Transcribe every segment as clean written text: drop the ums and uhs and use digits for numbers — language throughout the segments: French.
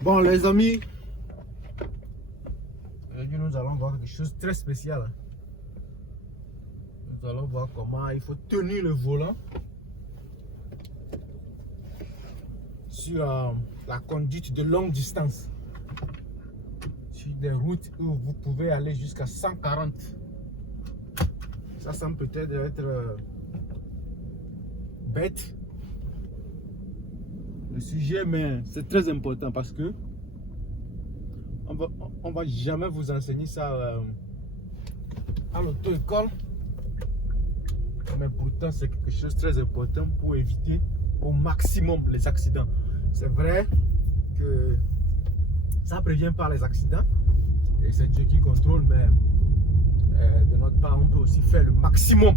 Bon les amis, aujourd'hui nous allons voir quelque chose de très spécial. Nous allons voir comment il faut tenir le volant sur la conduite de longue distance. Sur des routes où vous pouvez aller jusqu'à 140. Ça semble peut-être être bête le sujet, mais c'est très important parce que on va jamais vous enseigner ça à l'auto-école, mais pourtant c'est quelque chose de très important pour éviter au maximum les accidents. C'est vrai que ça ne prévient pas les accidents et c'est Dieu qui contrôle, mais de notre part on peut aussi faire le maximum.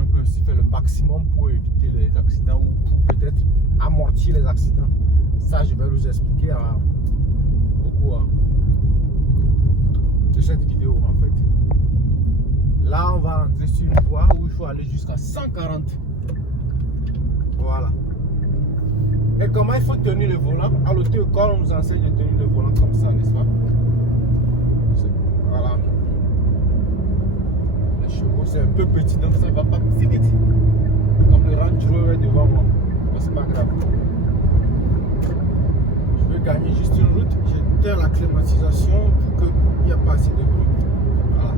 On peut aussi faire le maximum pour éviter les accidents ou pour peut-être amortir les accidents. Ça je vais vous expliquer au cours de cette vidéo en fait. Là on va entrer sur une voie où il faut aller jusqu'à 140. Voilà. Et comment il faut tenir le volant? À l'auto-école on nous enseigne de tenir le volant comme ça, n'est-ce pas? Voilà. Les chevaux c'est un peu petit donc ça ne va pas si vite. Comme le Range Rover est devant moi. Mais c'est pas grave. Je veux gagner juste une route. J'éteins la climatisation pour qu'il n'y ait pas assez de bruit. Voilà.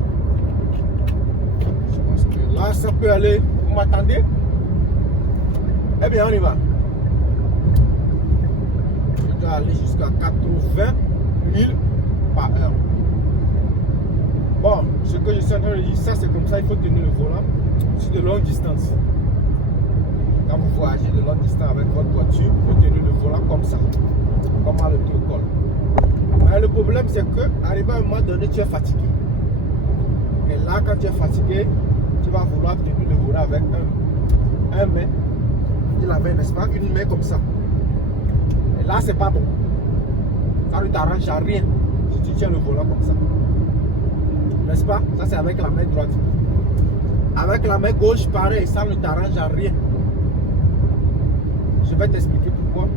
Je pense que là ça peut aller. Vous m'attendez? Eh bien on y va. Je dois aller jusqu'à 80 000 par heure. Bon, ce que je suis en train de dire, ça c'est comme ça, il faut tenir le volant sur de longues distances. Quand vous voyagez de longue distance avec votre voiture, il faut tenir le volant comme ça, comme à l'auto-école. Mais le problème c'est que, arrivé à un moment donné, tu es fatigué. Et là, quand tu es fatigué, tu vas vouloir tenir le volant avec un main. Il avait, n'est-ce pas, une main comme ça. Et là, c'est pas bon. Ça ne t'arrange à rien si tu tiens le volant comme ça. N'est-ce pas? Ça, c'est avec la main droite. Avec la main gauche, pareil, ça ne t'arrange à rien. Je vais t'expliquer pourquoi.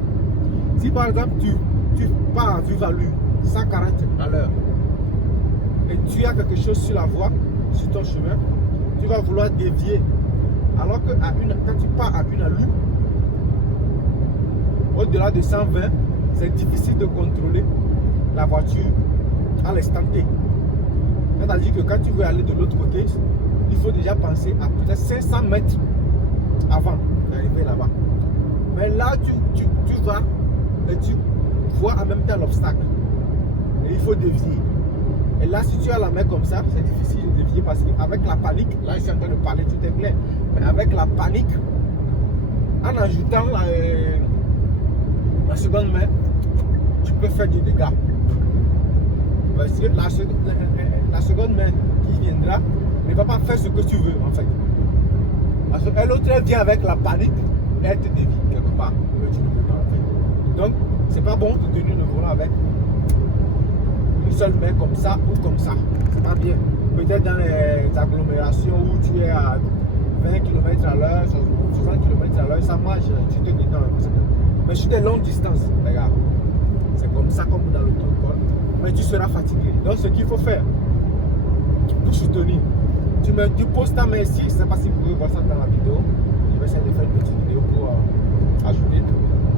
Si par exemple, tu pars à vive allure, 140 à l'heure, et tu as quelque chose sur la voie, sur ton chemin, tu vas vouloir dévier. Alors que quand tu pars à une allure, au-delà de 120, c'est difficile de contrôler la voiture à l'instant T. C'est-à-dire que quand tu veux aller de l'autre côté, il faut déjà penser à peut-être 500 mètres avant d'arriver là-bas. Mais là, tu vas et tu vois en même temps l'obstacle. Et il faut dévier. Et là, si tu as la main comme ça, c'est difficile de dévier parce qu'avec la panique, là je suis en train de parler, tout est clair. Mais avec la panique, en ajoutant la seconde main, tu peux faire du dégât. Parce que la seconde main qui viendra ne va pas faire ce que tu veux en fait. Parce que l'autre elle vient avec la panique et elle te dévie quelque part. Mais tu ne veux pas en fait. Donc c'est pas bon de tenir le volant avec une seule main comme ça ou comme ça. C'est pas bien. Peut-être dans les agglomérations où tu es à 20 km à l'heure, 60 km à l'heure, ça marche, tu te dis non. Mais sur des longues distances, regarde, c'est comme ça comme dans l'auto-école. Mais tu seras fatigué. Donc ce qu'il faut faire pour soutenir, tu poses ta main ici, je ne sais pas si vous pouvez voir ça dans la vidéo. Je vais essayer de faire une petite vidéo pour ajouter.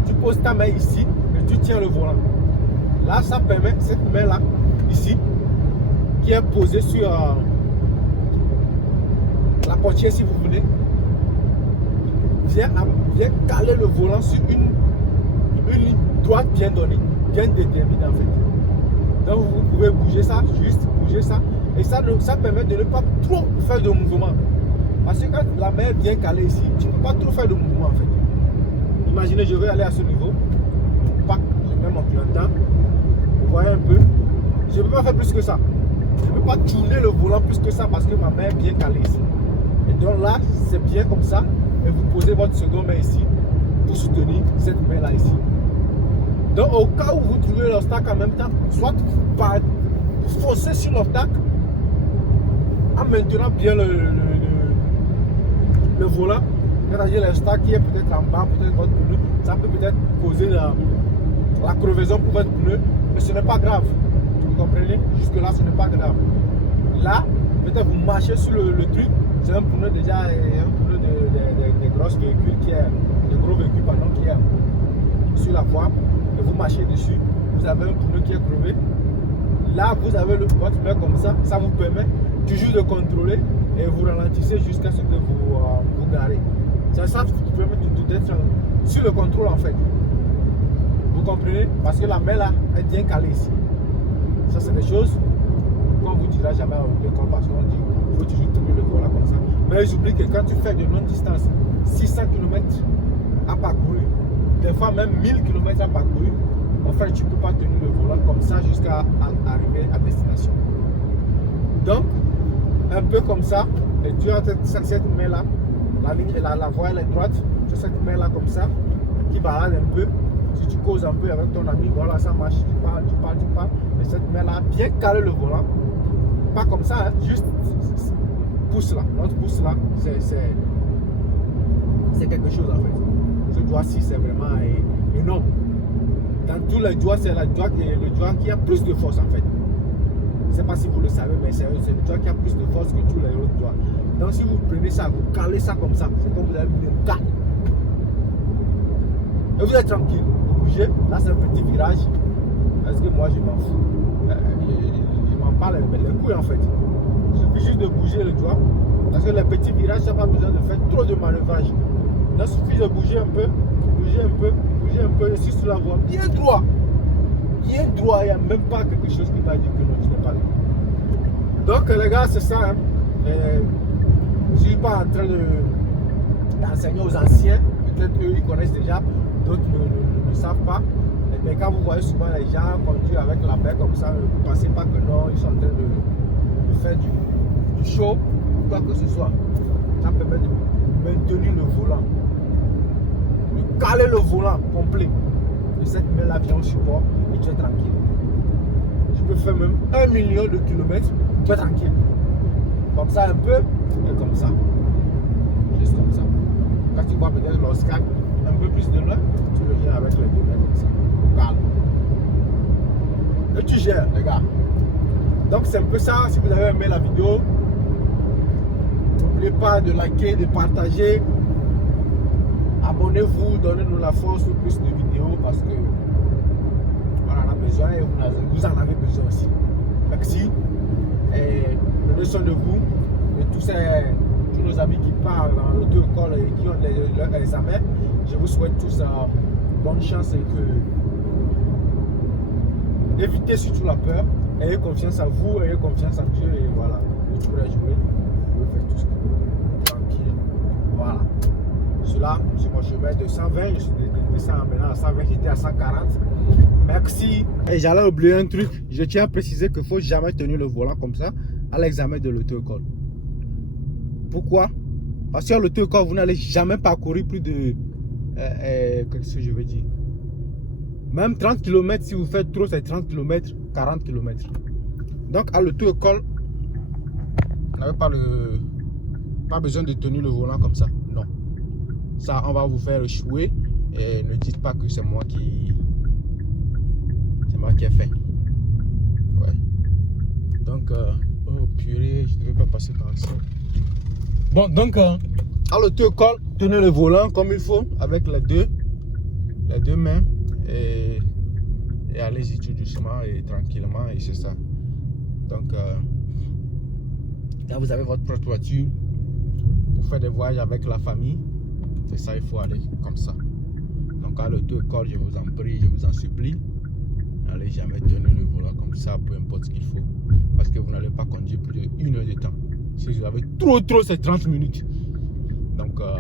Tu poses ta main ici et tu tiens le volant. Là, ça permet, cette main-là, ici, qui est posée sur la portière si vous voulez, vient caler le volant sur une ligne droite bien donnée, bien déterminée en fait. Donc vous pouvez bouger ça, juste bouger ça. Et ça permet de ne pas trop faire de mouvement. Parce que quand la main est bien calée ici, tu ne peux pas trop faire de mouvement en fait. Imaginez, je vais aller à ce niveau. Pac, je mets mon clignotant. Vous voyez un peu. Je ne peux pas faire plus que ça. Je ne peux pas tourner le volant plus que ça parce que ma main est bien calée ici. Et donc là, c'est bien comme ça. Et vous posez votre seconde main ici pour soutenir cette main là ici. Donc au cas où vous trouvez l'obstacle en même temps, soit par foncer sur l'obstacle en maintenant bien le volant, c'est-à-dire l'obstacle qui est peut-être en bas, peut-être votre pneu, ça peut peut-être causer la crevaison pour votre pneu, mais ce n'est pas grave. Vous comprenez? Jusque-là, ce n'est pas grave. Là, peut-être vous marchez sur le truc, c'est un pneu déjà, un pneu de grosses véhicules qui est, de gros véhicules pardon, qui est sur la voie, et vous marchez dessus, vous avez un pneu qui est crevé. Là, vous avez votre pneu comme ça vous permet toujours de contrôler et vous ralentissez jusqu'à ce que vous garez. C'est ça qui vous permet d'être sur le contrôle en fait. Vous comprenez? Parce que la main là est bien calée ici. Ça, c'est des choses qu'on ne vous dira jamais en école parce qu'on dit qu'il faut toujours tourner le volant comme ça. Mais j'oublie que quand tu fais de longue distance, 600 km à parcourir, des fois même 1000 km à parcourir, en fait, tu ne peux pas tenir le volant comme ça jusqu'à arriver à destination. Donc, un peu comme ça, et tu as cette main là, la voie elle est droite, tu as cette main là comme ça, qui balade un peu. Si tu causes un peu avec ton ami, voilà, ça marche, tu parles, et cette main là, bien caler le volant, pas comme ça, hein, juste pouce là, notre pouce là, c'est quelque chose en fait. Ce doigt-ci, c'est vraiment énorme. Dans tous les doigts, c'est le doigt qui a plus de force en fait. Je ne sais pas si vous le savez, mais c'est le doigt qui a plus de force que tous les autres doigts. Donc si vous prenez ça, vous calez ça comme ça, c'est comme vous avez mis un cas. Et vous êtes tranquille, vous bougez. Là c'est un petit virage. Parce que moi je m'en fous. Je m'en parle les couilles en fait. Il suffit juste de bouger le doigt. Parce que les petits virages, ça n'a pas besoin de faire trop de manœuvrage. Il suffit de bouger un peu, et si sur la voie, bien droit, il n'y a même pas quelque chose qui va dire que non, tu n'es pas là. Donc les gars, c'est ça. Hein. Je ne suis pas en train d'enseigner aux anciens, peut-être eux ils connaissent déjà, d'autres ne savent pas. Mais quand vous voyez souvent les gens conduire avec la main comme ça, ne pensez pas que non, ils sont en train de faire du show ou quoi que ce soit. Ça permet de maintenir le volant. Caler le volant complet. Et cette main-là vient au support et tu es tranquille. Tu peux faire même 1 million de kilomètres, tu es tranquille. Comme ça un peu et comme ça. Juste comme ça. Quand tu vois peut-être l'Oscar un peu plus de loin, tu le viens avec les deux mains comme ça. Calme. Et tu gères les gars. Donc c'est un peu ça. Si vous avez aimé la vidéo, n'oubliez pas de liker, de partager. Abonnez-vous, donnez-nous la force pour plus de vidéos parce que on en a besoin et vous en avez besoin aussi. Merci et prenez soin de vous et tous nos amis qui parlent dans l'auto-école et qui ont leur examen. Je vous souhaite tous bonne chance et que évitez surtout la peur. Ayez confiance en vous, ayez confiance en Dieu et voilà. Vous pourrez jouer, vous pouvez faire tout ce que vous voulez. Tranquille. Voilà. Là, sur mon chemin de 120, je suis descendu maintenant à 120, j'étais à 140. Merci. Et j'allais oublier un truc, je tiens à préciser qu'il ne faut jamais tenir le volant comme ça à l'examen de l'auto-école. Pourquoi? Parce qu'à l'auto-école, vous n'allez jamais parcourir plus de... qu'est-ce que je veux dire? Même 30 km, si vous faites trop, c'est 30 km, 40 km. Donc à l'auto-école, vous n'avez pas besoin de tenir le volant comme ça. Non. Ça, on va vous faire échouer et ne dites pas que c'est moi qui ai fait. Ouais. Donc, oh purée, je ne devais pas passer par ça. Bon, donc, à l'auto-école, tenez le volant comme il faut avec les deux mains et allez-y tout doucement et tranquillement et c'est ça. Donc, là, vous avez votre propre voiture pour faire des voyages avec la famille. C'est ça, il faut aller comme ça. Donc à l'auto-école, je vous en prie, je vous en supplie, n'allez jamais tenir le volant comme ça, peu importe ce qu'il faut. Parce que vous n'allez pas conduire plus d'1 heure de temps. Si vous avez trop, c'est 30 minutes. Donc